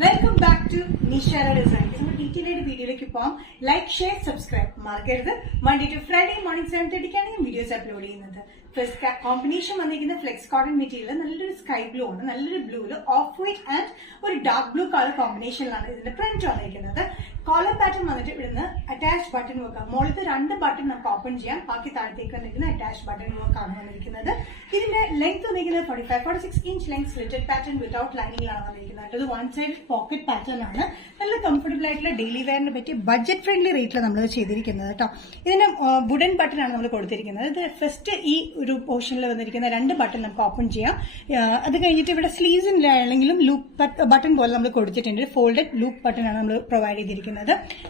Welcome back to Nishara design. നമ്മൾ detail വീഡിയോയിലേക്ക് പോകാം. ലൈക്ക്, ഷെയർ, സബ്സ്ക്രൈബ് മറക്കരുത്. മൺഡേ ടു ഫ്രൈഡേ മോർണിംഗ് 7:30 ഞാൻ വീഡിയോസ് അപ്ലോഡ് ചെയ്യുന്നത്. ഫസ്റ്റ് കോമ്പിനേഷൻ വന്നിരിക്കുന്ന ഫ്ലെക്സ് കോട്ടൺ മെറ്റീരിയൽ നല്ലൊരു സ്കൈ ബ്ലൂ ആണ്. നല്ലൊരു ബ്ലൂല് ഓഫ് വൈറ്റ് ആൻഡ് ഒരു ഡാർക്ക് ബ്ലൂ കളർ കോമ്പിനേഷനിലാണ് ഇതിന്റെ പ്രിന്റ് വന്നിരിക്കുന്നത്. കോളർ പാറ്റേൺ വന്നിട്ട് ഇവിടുന്ന് അറ്റാച്ച് ബട്ടൺ വർക്ക്, മുകളിലത്തെ 2 ബട്ടൺ നമുക്ക് ഓപ്പൺ ചെയ്യാം. ബാക്കി താഴത്തേക്ക് വന്നിരിക്കുന്ന അറ്റാച്ച് ബട്ടൺ വർക്ക് ആണ് വന്നിരിക്കുന്നത്. ഇതിന്റെ ലെങ്ത് വന്നിരിക്കുന്നത് 45-46 inch length slitted pattern without ലൈനിങ്ങിലാണ് വന്നിരിക്കുന്നത്. ഇത് വൺ സൈഡ് പോക്കറ്റ് പാറ്റേൺ ആണ്. നല്ല കംഫർട്ടബിൾ ആയിട്ടുള്ള ഡെയിലി വെയറിന് പറ്റി ബഡ്ജറ്റ് ഫ്രണ്ട്ലി റേറ്റിൽ നമ്മൾ ചെയ്തിരിക്കുന്നത് കേട്ടോ. ഇതിന് വുഡൻ ബട്ടൺ ആണ് നമ്മൾ കൊടുത്തിരിക്കുന്നത്. ഇത് ഫസ്റ്റ് ഈ ഒരു പോർഷനിൽ വന്നിരിക്കുന്ന 2 ബട്ടൺ നമുക്ക് ഓപ്പൺ ചെയ്യാം. അത് കഴിഞ്ഞിട്ട് ഇവിടെ സ്ലീവ്സിലാണെങ്കിലും ലൂപ്പ് ബട്ടൺ പോലെ നമ്മൾ കൊടുത്തിട്ടുണ്ട്. ഫോൾഡഡ് ലൂപ്പ് ബട്ടൺ ആണ് നമ്മൾ പ്രൊവൈഡ് ചെയ്തിരിക്കുന്നത്.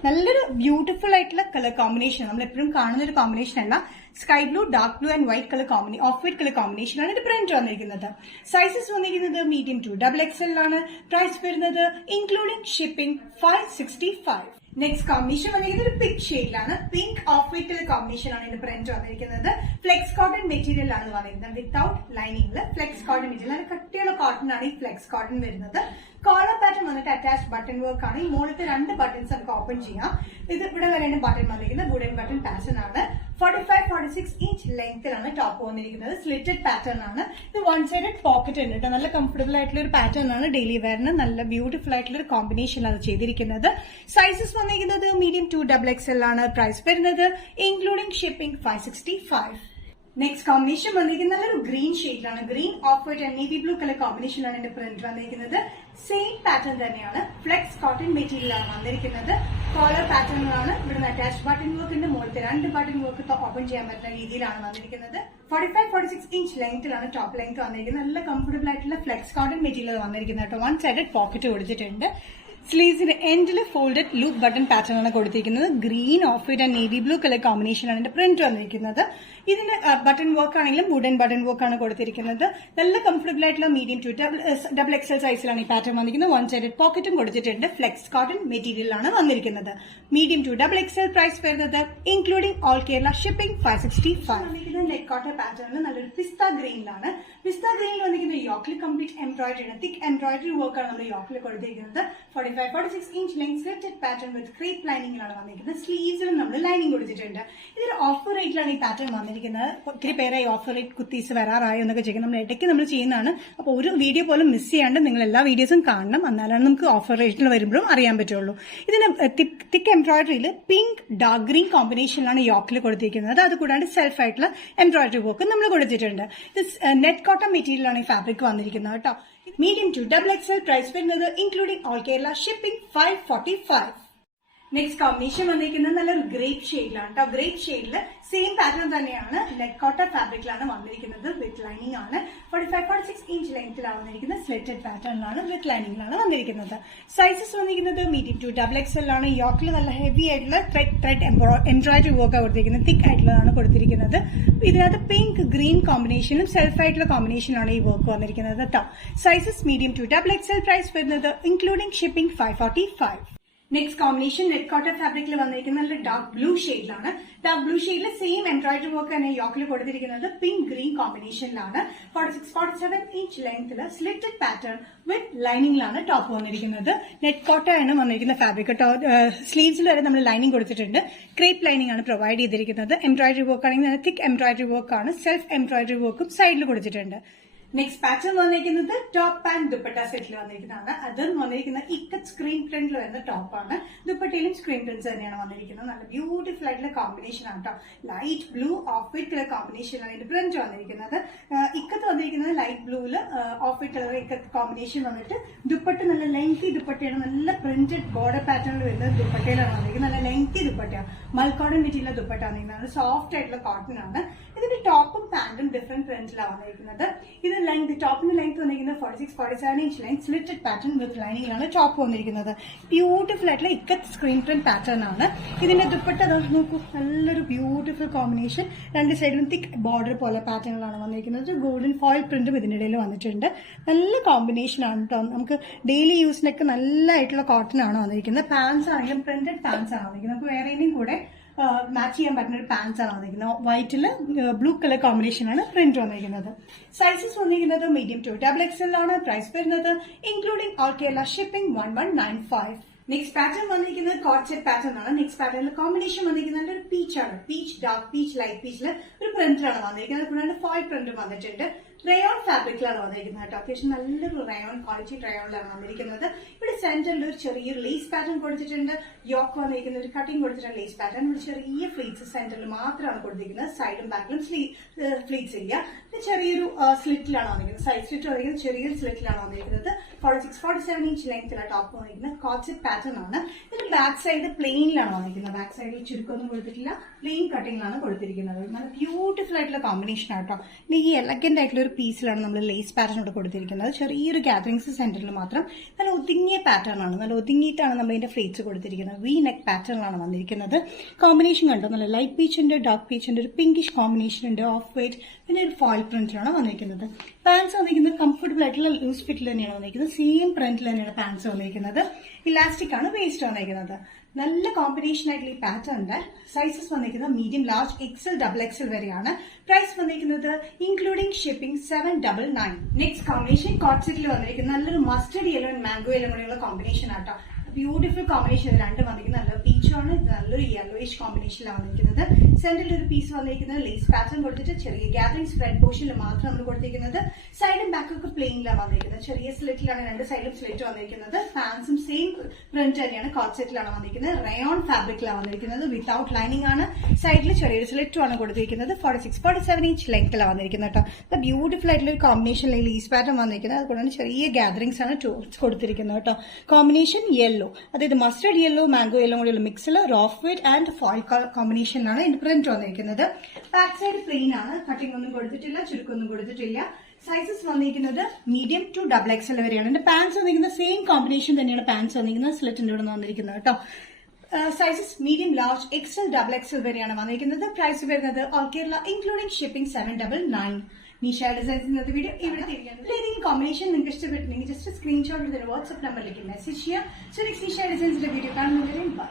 നല്ലൊരു ബ്യൂട്ടിഫുൾ ആയിട്ടുള്ള കളർ കോമ്പിനേഷൻ, നമ്മൾ എപ്പോഴും കാണുന്ന ഒരു കോമ്പിനേഷൻ അല്ല. Sky blue, dark blue and white colour of white colour കോമ്പിനേഷനാണ് ഇത് പ്രിന്റ് വന്നിരിക്കുന്നത്. സൈസസ് വന്നിരിക്കുന്നത് മീഡിയം ടു XXL ആണ്. പ്രൈസ് വരുന്നത് ഇൻക്ലൂഡിംഗ് ഷിപ്പിംഗ് 565. നെക്സ്റ്റ് കോമ്പിനേഷൻ വന്നിരിക്കുന്നത് ഒരു പിങ്ക് ഷെയ്ഡിലാണ്. Pink of white colour combination ആണ് ഇതിന്റെ പ്രിന്റ് വന്നിരിക്കുന്നത്. ഫ്ലെക്സ് കോട്ടൺ മെറ്റീരിയൽ ആണ് വന്നിരിക്കുന്നത് വിത്തൌട്ട് ലൈനിങ്ങില്. ഫ്ലെക്സ് കോട്ടൺ മെറ്റീരിയൽ ആണ്, കട്ടിയുള്ള കോട്ടൺ ആണ് ഈ ഫ്ലെക്സ് കോട്ടൺ വരുന്നത്. കോളർ പാറ്റേൺ വന്നിട്ട് അറ്റാച്ച് ബട്ടൺ വർക്ക് ആണ്. ഈ മുകളിലത്തെ 2 ബട്ടൺസ് നമുക്ക് ഓപ്പൺ ചെയ്യാം. ഇത് ഇവിടെ വരെയാണ് ബട്ടൺ വന്നിരിക്കുന്നത്. വുഡൻ ബട്ടൺ പാറ്റേൺ ആണ്. 45-46 ഇഞ്ച് ലെങ്ത്തിലാണ് ടോപ്പ് വന്നിരിക്കുന്നത്. സ്ലിറ്റഡ് പാറ്റേൺ ആണ്. ഇത് വൺ സൈഡഡ് പോക്കറ്റ് ഉണ്ട് കേട്ടോ. നല്ല കംഫർട്ടബിൾ ആയിട്ടുള്ള ഒരു പാറ്റേൺ ആണ്. ഡെയിലി വെയറിന് നല്ല ബ്യൂട്ടിഫുൾ ആയിട്ടുള്ള ഒരു കോമ്പിനേഷനാണ് ചെയ്തിരിക്കുന്നത്. സൈസസ് വന്നിരിക്കുന്നത് മീഡിയം ടു XXL ആണ്. പ്രൈസ് വരുന്നത് ഇൻക്ലൂഡിംഗ് ഷിപ്പിംഗ് 565. നെക്സ്റ്റ് കോമ്പിനേഷൻ വന്നിരിക്കുന്നത് നല്ലൊരു ഗ്രീൻ ഷെയ്ഡിലാണ്. Green of white and navy blue colour കോമ്പിനേഷനാണ് എന്റെ പ്രിന്റ് വന്നിരിക്കുന്നത്. സെയിം പാറ്റേൺ തന്നെയാണ്. ഫ്ലെക്സ് കോട്ടൺ മെറ്റീരിയൽ ആണ് വന്നിരിക്കുന്നത്. കോളർ പാറ്റേണിലാണ്. ഇവിടുന്ന് അറ്റാച്ച് ബട്ടൺ വർക്ക് ഉണ്ട്. മുകളിലത്തെ 2 ബട്ടൺ വർക്ക് ഓപ്പൺ ചെയ്യാൻ പറ്റുന്ന രീതിയിലാണ് വന്നിരിക്കുന്നത്. 45-46 ഇഞ്ച് ലെങ്ത്തിലാണ് ടോപ്പ് ലെങ്ത് വന്നിരിക്കുന്നത്. നല്ല കംഫർട്ടബിൾ ആയിട്ടുള്ള ഫ്ലെക്സ് കോട്ടൺ മെറ്റീരിയൽ വന്നിരിക്കുന്നത് കേട്ടോ. വൺ സൈഡഡ് പോക്കറ്റ് കൊടുത്തിട്ടുണ്ട്. സ്ലീവ്സിന്റെ എൻഡിൽ ഫോൾഡഡ് ലൂപ്പ് ബട്ടൺ പാറ്റേൺ ആണ് കൊടുത്തിരിക്കുന്നത്. Green of white and navy blue colour കോമ്പിനേഷനാണ് ഇതിന്റെ പ്രിന്റ് വന്നിരിക്കുന്നത്. ഇതിന്റെ ബട്ടൺ വർക്ക് ആണെങ്കിലും വുഡൻ ബട്ടൺ വർക്ക് ആണ് കൊടുത്തിരിക്കുന്നത്. നല്ല കംഫർട്ടബിൾ ആയിട്ടുള്ള മീഡിയം ടു XXL സൈസിലാണ് ഈ പാറ്റേൺ വന്നിരിക്കുന്നത്. വൺ സൈഡഡ് പോക്കറ്റും കൊടുത്തിട്ടുണ്ട്. ഫ്ലെക്സ് കോട്ടൺ മെറ്റീരിയലാണ് വന്നിരിക്കുന്നത്. Medium to XXL. പ്രൈസ് വരുന്നത് including all Kerala shipping 565. Neck cotton പാറ്റേണിൽ നല്ലൊരു പിസ്ത ഗ്രീനിലാണ്. പിസ്ത ഗ്രീനിൽ വന്നിരിക്കുന്ന യോക്കിൽ കംപ്ലീറ്റ് എംബ്രോയിഡറി ആണ്. തിക്ക് എംബ്രോയിഡറി വർക്ക് ആണ് നമ്മൾ യോക്കിൽ കൊടുത്തിരിക്കുന്നത്. 45-46 inch length slitted pattern with crepe ലൈനിങ്ങിലാണ് വന്നിരിക്കുന്നത്. സ്ലീവ്സിലും നമ്മൾ ലൈനിങ് കൊടുത്തിട്ടുണ്ട്. ഇതൊരു ഓഫർ റേറ്റിലാണ് ഈ പാറ്റേൺ വന്നിരിക്കുന്നത്. ഒത്തിരി പേരായി ഓഫർ റേറ്റ് കുത്തീസ് വരാറായോ എന്നൊക്കെ ചെയ്യുന്നത്. നമ്മൾ ഇടയ്ക്ക് നമ്മൾ ചെയ്യുന്നതാണ്. അപ്പോൾ ഒരു വീഡിയോ പോലും മിസ് ചെയ്യാണ്ട് നിങ്ങൾ എല്ലാ വീഡിയോസും കാണണം. എന്നാലാണ് നമുക്ക് ഓഫർ റേറ്റിൽ വരുമ്പോഴും അറിയാൻ പറ്റുള്ളൂ. ഇതിന് തിക്ക് എംബ്രോയിഡറിയിൽ പിങ്ക് ഡാർക്ക് ഗ്രീൻ കോമ്പിനേഷനിലാണ് യോക്കിൽ കൊടുത്തിരിക്കുന്നത്. അതുകൂടാണ്ട് സെൽഫ് ആയിട്ടുള്ള എംബ്രോയിഡറി വർക്ക് നമ്മൾ കൊടുത്തിട്ടുണ്ട്. ഇത് നെറ്റ് കോട്ടൺ മെറ്റീരിയലാണ് ഈ ഫാബ്രിക് വന്നിരിക്കുന്നത് കേട്ടോ. Medium to XXL. പ്രൈസ് വരുന്നത് including all Kerala shipping 545. Next combination വന്നിരിക്കുന്നത് നല്ലൊരു ഗ്രേപ്പ് ഷെയ്ഡിലാണ് കേട്ടോ. ഗ്രേപ്പ് ഷെയ്ഡിൽ സെയിം പാറ്റേൺ തന്നെയാണ്. നെറ്റ് കോട്ടൺ ഫാബ്രിക്കിലാണ് വന്നിരിക്കുന്നത്. വിത്ത് ലൈനിങ് ആണ്. 45-46 ഇഞ്ച് ലെങ്ത്തിലാണ് വന്നിരിക്കുന്നത്. സ്ലിറ്റഡ് പാറ്റേണിലാണ് വിത്ത് ലൈനിങ്ങിലാണ് വന്നിരിക്കുന്നത്. സൈസസ് വന്നിരിക്കുന്നത് മീഡിയം ടു XXL ആണ്. യോക്കിൽ നല്ല ഹെവി ആയിട്ടുള്ള ത്രെഡ് എംബ്രോയിഡറി വർക്ക് കൊടുത്തിരിക്കുന്നത്. തിക്ക് ആയിട്ടുള്ളതാണ് കൊടുത്തിരിക്കുന്നത്. ഇതിനകത്ത് പിങ്ക് ഗ്രീൻ കോമ്പിനേഷനും സെൽഫ് ആയിട്ടുള്ള കോമ്പിനേഷനാണ് ഈ വർക്ക് വന്നിരിക്കുന്നത് കേട്ടോ. Sizes medium to XXL. Price വരുന്നത് including shipping 545. Next combination net cotton ഫാബ്രിക്കിൽ വന്നിരിക്കുന്ന നല്ല ഡാർക്ക് ബ്ലൂ ഷെയ്ഡിലാണ്. ഡാർക്ക് ബ്ലൂ ഷെയ്ഡിൽ സെയിം എംബ്രോയിഡറി വർക്ക് തന്നെ യോക്കിൽ കൊടുത്തിരിക്കുന്നത്. പിങ്ക് ഗ്രീൻ കോമ്പിനേഷനിലാണ്. 46-47 ഇഞ്ച് ലെങ്ത്തില് സ്ലിറ്റഡ് പാറ്റേൺ വിത്ത് ലൈനിങ്ങിലാണ് ടോപ്പ് വന്നിരിക്കുന്നത്. നെറ്റ് കോട്ടൺ ആണ് വന്നിരിക്കുന്ന ഫാബ്രിക്. സ്ലീവ്സിൽ വരെ നമ്മൾ ലൈനിങ് കൊടുത്തിട്ടുണ്ട്. ക്രേപ്പ് ലൈനിങ് ആണ് പ്രൊവൈഡ് ചെയ്തിരിക്കുന്നത്. എംബ്രോയിഡറി വർക്ക് ആണെങ്കിൽ തിക്ക് എംബ്രോയിഡറി വർക്ക് ആണ്. സെൽഫ് എംബ്രോയിഡറി വർക്കും സൈഡിൽ കൊടുത്തിട്ടുണ്ട്. നെക്സ്റ്റ് പാറ്റേൺ വന്നിരിക്കുന്നത് ടോപ്പ് ആൻഡ് ദുപ്പട്ട സെറ്റിൽ വന്നിരിക്കുന്നതാണ്. അത് വന്നിരിക്കുന്ന ഇക്കത്ത് സ്ക്രീൻ പ്രിന്റിൽ വരുന്ന ടോപ്പാണ്. ദുപ്പട്ടയിലും സ്ക്രീൻ പ്രിന്റ്സ് തന്നെയാണ് വന്നിരിക്കുന്നത്. നല്ല ബ്യൂട്ടിഫുൾ ആയിട്ടുള്ള കോമ്പിനേഷൻ ആണ് കേട്ടോ. Light blue off white colour കോമ്പിനേഷനാണ് ഇതിന്റെ പ്രിന്റ് വന്നിരിക്കുന്നത്. ഇക്കത്ത് വന്നിരിക്കുന്നത് ലൈറ്റ് ബ്ലൂവിൽ off white colour ikat combination വന്നിട്ട് ദുപ്പട്ട നല്ല ലെങ്തി ദുപ്പട്ടയാണ്. നല്ല പ്രിന്റഡ് ബോർഡർ പാറ്റേണിൽ വരുന്നത് ദുപ്പട്ടയിലാണ് വന്നിരിക്കുന്നത്. നല്ല ലെങ്തി ദുപ്പട്ടയാണ്. മൽക്കോട്ടൺ മെറ്റീരിയൽ ദുപ്പട്ട വന്നിരിക്കുന്നത്. സോഫ്റ്റ് ആയിട്ടുള്ള കോട്ടൺ ആണ്. ഇതിന്റെ ടോപ്പും പാന്റും ഡിഫറെന്റ് പ്രിന്റിലാണ് വന്നിരിക്കുന്നത്. ഇത് ലെങ്ത് ടോപ്പിന്റെ ലെങ്ത് വന്നിരിക്കുന്നത് 46-47 inch length slitted pattern with ലൈനിങ്ങിലാണ് ടോപ്പ് വന്നിരിക്കുന്നത്. ബ്യൂട്ടിഫുൾ ആയിട്ടുള്ള ഇക്കത്ത് സ്ക്രീൻ പ്രിന്റ് പാറ്റേൺ ആണ്. ഇതിന്റെ ദുപ്പട്ട നോക്കൂ, നല്ലൊരു ബ്യൂട്ടിഫുൾ കോമ്പിനേഷൻ. 2 സൈഡിലും തിക്ക് ബോർഡർ പോലെ പാറ്റേണിലാണ് വന്നിരിക്കുന്നത്. ഗോൾഡൻ ഫോയിൽ പ്രിന്റും ഇതിനിടയിൽ വന്നിട്ടുണ്ട്. നല്ല കോമ്പിനേഷൻ ആണ് കേട്ടോ. നമുക്ക് ഡെയിലി യൂസിനൊക്കെ നല്ലതായിട്ടുള്ള കോട്ടൺ ആണ് വന്നിരിക്കുന്നത്. പാൻസ് ആണെങ്കിലും പ്രിന്റഡ് പാൻസ് ആണ് വന്നിരിക്കുന്നത്. നമുക്ക് വേറെയും കൂടെ മാച്ച് ചെയ്യാൻ പറ്റുന്ന ഒരു പാൻസ് ആണ് വന്നിരിക്കുന്നത്. വൈറ്റിൽ ബ്ലൂ കളർ കോമ്പിനേഷൻ ആണ് പ്രിന്റ് വന്നിരിക്കുന്നത്. സൈസസ് വന്നിരിക്കുന്നത് മീഡിയം ടു XXL ആണ്. പ്രൈസ് വരുന്നത് including all Kerala shipping 1195. Next pattern വന്നിരിക്കുന്നത് കോട്ട് സെറ്റ് പാറ്റേൺ ആണ്. നെക്സ്റ്റ് പാറ്റേണിൽ കോമ്പിനേഷൻ വന്നിരിക്കുന്നത് നല്ലൊരു പീച്ച് ആണ്. പീച്ച്, ഡാർക്ക് പീച്ച്, ലൈറ്റ് പീച്ചിൽ ഒരു പ്രിന്റാണ് വന്നിരിക്കുന്നത്. കൂടാതെ ഫോയിൽ പ്രിന്റും വന്നിട്ടുണ്ട്. റയോൺ ഫാബ്രിക്കിലാണ് വന്നിരിക്കുന്നത് കേട്ടോ. അത്യാവശ്യം നല്ലൊരു റയോൺ ക്വാളിറ്റി റയോണിലാണ് വന്നിരിക്കുന്നത്. ഇവിടെ സെന്ററിൽ ഒരു ചെറിയൊരു ലേസ് പാറ്റേൺ കൊടുത്തിട്ടുണ്ട്. യോക്ക് വന്നിരിക്കുന്ന ഒരു കട്ടിംഗ് കൊടുത്തിട്ടുണ്ട് ലേസ് പാറ്റേൺ. ഇവിടെ ചെറിയ ഫ്ലീറ്റ്സ് സെന്ററിൽ മാത്രമാണ് കൊടുത്തിരിക്കുന്നത്. സൈഡും ബാക്കിലും ഫ്ലീറ്റ്സ് ഇല്ല. ചെറിയൊരു സ്ലിറ്റിലാണ് വന്നിരിക്കുന്നത്. സൈഡ് സ്ലിറ്റ് വന്നിരിക്കുന്നത് ചെറിയൊരു സ്ലിറ്റിലാണ് വന്നിരിക്കുന്നത്. 46-47 ഇഞ്ച് ലെങ്ത്തിലാണ് ടോപ്പ് വന്നിരിക്കുന്നത്. കോട്ട് സെറ്റ് പാറ്റേൺ ആണ്. ഇതിന് ബാക്ക് സൈഡ് പ്ലെയിനിലാണ് വന്നിരിക്കുന്നത്. ബാക്ക് സൈഡിൽ ചുരുക്കമൊന്നും കൊടുത്തിട്ടില്ല. പ്ലെയിൻ കട്ടിംഗിലാണ് കൊടുത്തിരിക്കുന്നത്. നല്ല ബ്യൂട്ടിഫുൾ ആയിട്ടുള്ള കോമ്പിനേഷൻ ആട്ടോ. ഇനി ഈ എലഗന്റ് ആയിട്ടുള്ള ഒരു പീസിലാണ് നമ്മൾ ലേസ് പാറ്റേൺ ഇവിടെ കൊടുത്തിരിക്കുന്നത്. ചെറിയൊരു ഗാദറിംഗ്സ് സെന്ററിൽ മാത്രം നല്ല ഒതുങ്ങിയ പാറ്റേൺ ആണ്. നല്ല ഒതുങ്ങിയിട്ടാണ് നമ്മൾ ഇതിന്റെ ഫ്ലേറ്റ്സ് കൊടുത്തിരിക്കുന്നത്. വി നെക്ക് പാറ്റേണിലാണ് വന്നിരിക്കുന്നത്. കോമ്പിനേഷൻ കണ്ടോ, നല്ല ലൈറ്റ് പീച്ച് ഉണ്ട്, ഡാർക്ക് പീച്ച് ഉണ്ട്, ഒരു പിങ്കിഷ് കോമ്പിനേഷൻ ഉണ്ട്, ഓഫ് വൈറ്റ്, പിന്നെ ഒരു ഫോയിൽ പ്രിന്റിലാണ് വന്നിരിക്കുന്നത്. പാൻസ് വന്നിരിക്കുന്നത് കംഫർട്ടബിൾ ആയിട്ടുള്ള ലൂസ് ഫിറ്റിൽ തന്നെയാണ് വന്നിരിക്കുന്നത്. സെയിം പ്രിന്റിൽ തന്നെയാണ് പാൻസ് വന്നിരിക്കുന്നത്. ഇലാസ്റ്റിക് ആണ് വേസ്റ്റ് വന്നിരിക്കുന്നത്. നല്ല കോമ്പിനേഷൻ ആയിട്ടുള്ള ഈ പാറ്റേണിന്റെ സൈസസ് വന്നിരിക്കുന്നത് മീഡിയം, ലാർജ്, XL, XXL വരെയാണ്. പ്രൈസ് വന്നിരിക്കുന്നത് including shipping 799. Next combination coat സെറ്റിൽ വന്നിരിക്കുന്നത് നല്ലൊരു mustard yellow and mango yellow കൂടെയുള്ള കോമ്പിനേഷൻ ആട്ടോ. ബ്യൂട്ടിഫുൾ കോമ്പിനേഷൻ രണ്ടും വന്നിരിക്കുന്നത്. നല്ല പീച്ചാണ്, ഇത് നല്ലൊരു യെല്ലോയിഷ് കോമ്പിനേഷനിലാണ് വന്നിരിക്കുന്നത്. സെന്ററിൽ ഒരു പീസ് വന്നിരിക്കുന്നത് ലേസ് പാറ്റേൺ കൊടുത്തിട്ട് ചെറിയ ഗാദറിംഗ് സ്പ്രെഡ് പോർഷനിൽ മാത്രം നമ്മൾ കൊടുത്തിരിക്കുന്നത്. സൈഡും ബാക്കും ഒക്കെ പ്ലെയിനിലാണ് വന്നിരിക്കുന്നത്. ചെറിയ സ്ലിറ്റിലാണ് രണ്ട് സൈഡിലും സ്ലിറ്റ് വന്നിരിക്കുന്നത്. ഫാൻസും സെയിം പ്രിന്റ് തന്നെയാണ്. കോട്ട് സെറ്റിലാണ് വന്നിരിക്കുന്നത്. റയോൺ ഫാബ്രിക്കിലാണ് വന്നിരിക്കുന്നത്. വിത്തൌട്ട് ലൈനിങ് ആണ്. സൈഡിൽ ചെറിയൊരു സ്ലിറ്റും ആണ് കൊടുത്തിരിക്കുന്നത്. 46-47 ഇഞ്ച് ലെങ്ത്തിലാണ് വന്നിരിക്കുന്നത് കേട്ടോ. ബ്യൂട്ടിഫുൾ ആയിട്ടുള്ള ഒരു കോമ്പിനേഷനിൽ ലേസ് പാറ്റേൺ വന്നിരിക്കുന്നത്. അതുകൊണ്ട് ചെറിയ ഗാദറിംഗ്സ് ആണ് കൊടുത്തിരിക്കുന്നത് കേട്ടോ. കോമ്പിനേഷൻ യെല്ലോ, അതായത് മസ്റ്റർഡ് യെല്ലോ, മാംഗോ യെല്ലോ കൂടെയുള്ള മിക്സിൽ ഓഫ് വൈറ്റ് ആൻഡ് ഫോയിൽ കോമ്പിനേഷനിലാണ് ഇതിന്റെ പ്രിന്റ് വന്നിരിക്കുന്നത്. ബാക്ക് സൈഡ് പ്ലെയിൻ ആണ്. കട്ടിംഗ് ഒന്നും കൊടുത്തിട്ടില്ല, ചുരുക്കൊന്നും കൊടുത്തിട്ടില്ല. സൈസസ് വന്നിരിക്കുന്നത് മീഡിയം ടു XXL വരെയാണ്. ഇതിന്റെ പാൻസ് വന്നിരിക്കുന്നത് സെയിം കോമ്പിനേഷൻ തന്നെയാണ് പാൻസ് വന്നിരിക്കുന്നത്. സ്ലിറ്റിന്റെ ഇവിടെ വന്നിരിക്കുന്നത് കേട്ടോ. Sizes medium, large, XL, XXL വരെയാണ് വന്നിരിക്കുന്നത്. പ്രൈസ് വരുന്നത് all Kerala including shipping 799. Nisha designs ഇന്നത്തെ വീഡിയോ ഇവിടെ തിരികെ ഏതെങ്കിലും കോമ്പിനേഷൻ നിങ്ങൾക്ക് ഇഷ്ടപ്പെട്ടില്ലെങ്കിൽ ജസ്റ്റ് സ്ക്രീൻഷോട്ട് എടുത്തിട്ട് വാട്സ്ആപ്പ് നമ്പറിലേക്ക് മെസ്സേജ് ചെയ്യാം. സോ നെക്സ്റ്റ് നിഷ ഡിസൈൻസിന്റെ വീഡിയോ കാണുന്നവരെയും ബൈ.